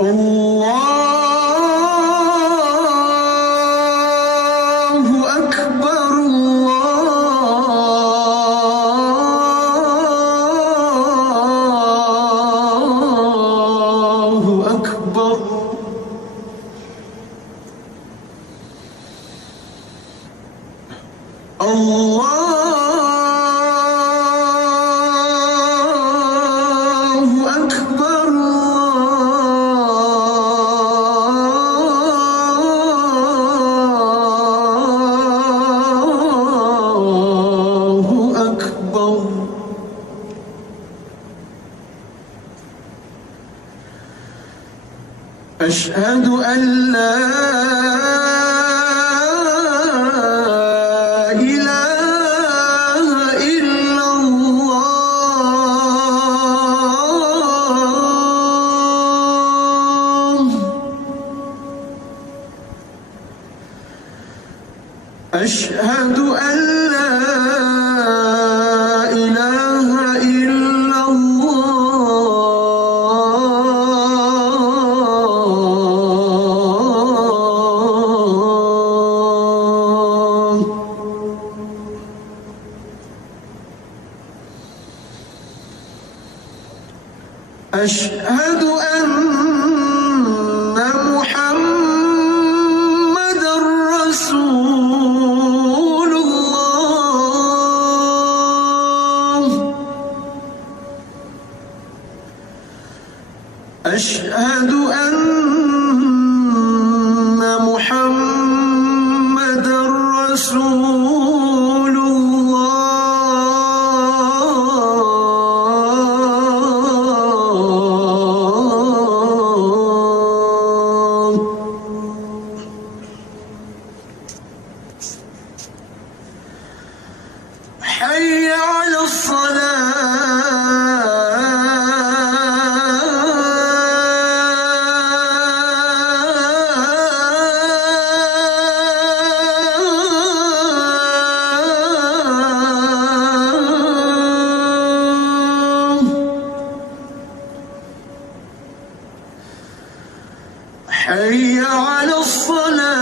الله أكبر الله أكبر الله أكبر الله أكبر. أشهد أن لا إله إلا الله. أشهد أن لا إله إلا الله. أشهد أن محمدًا رسول الله. أشهد أن محمدًا رسول الله. حي على الصلاة. حي على الصلاة.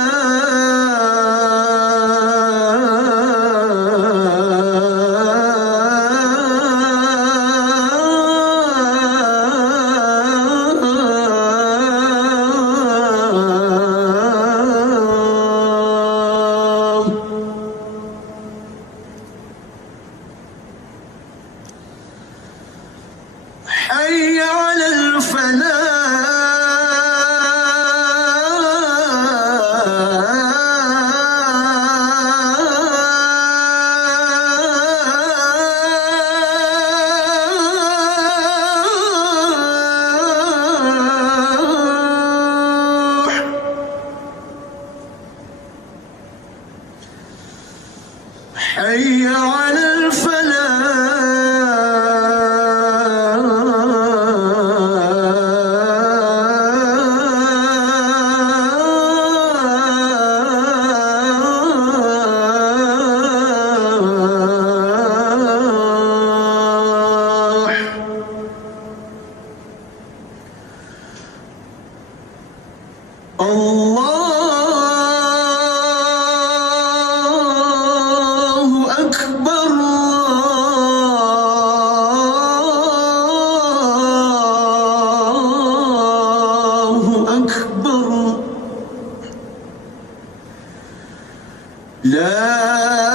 حي على الفلاح. حي على الفلاح. الله أكبر الله أكبر. لا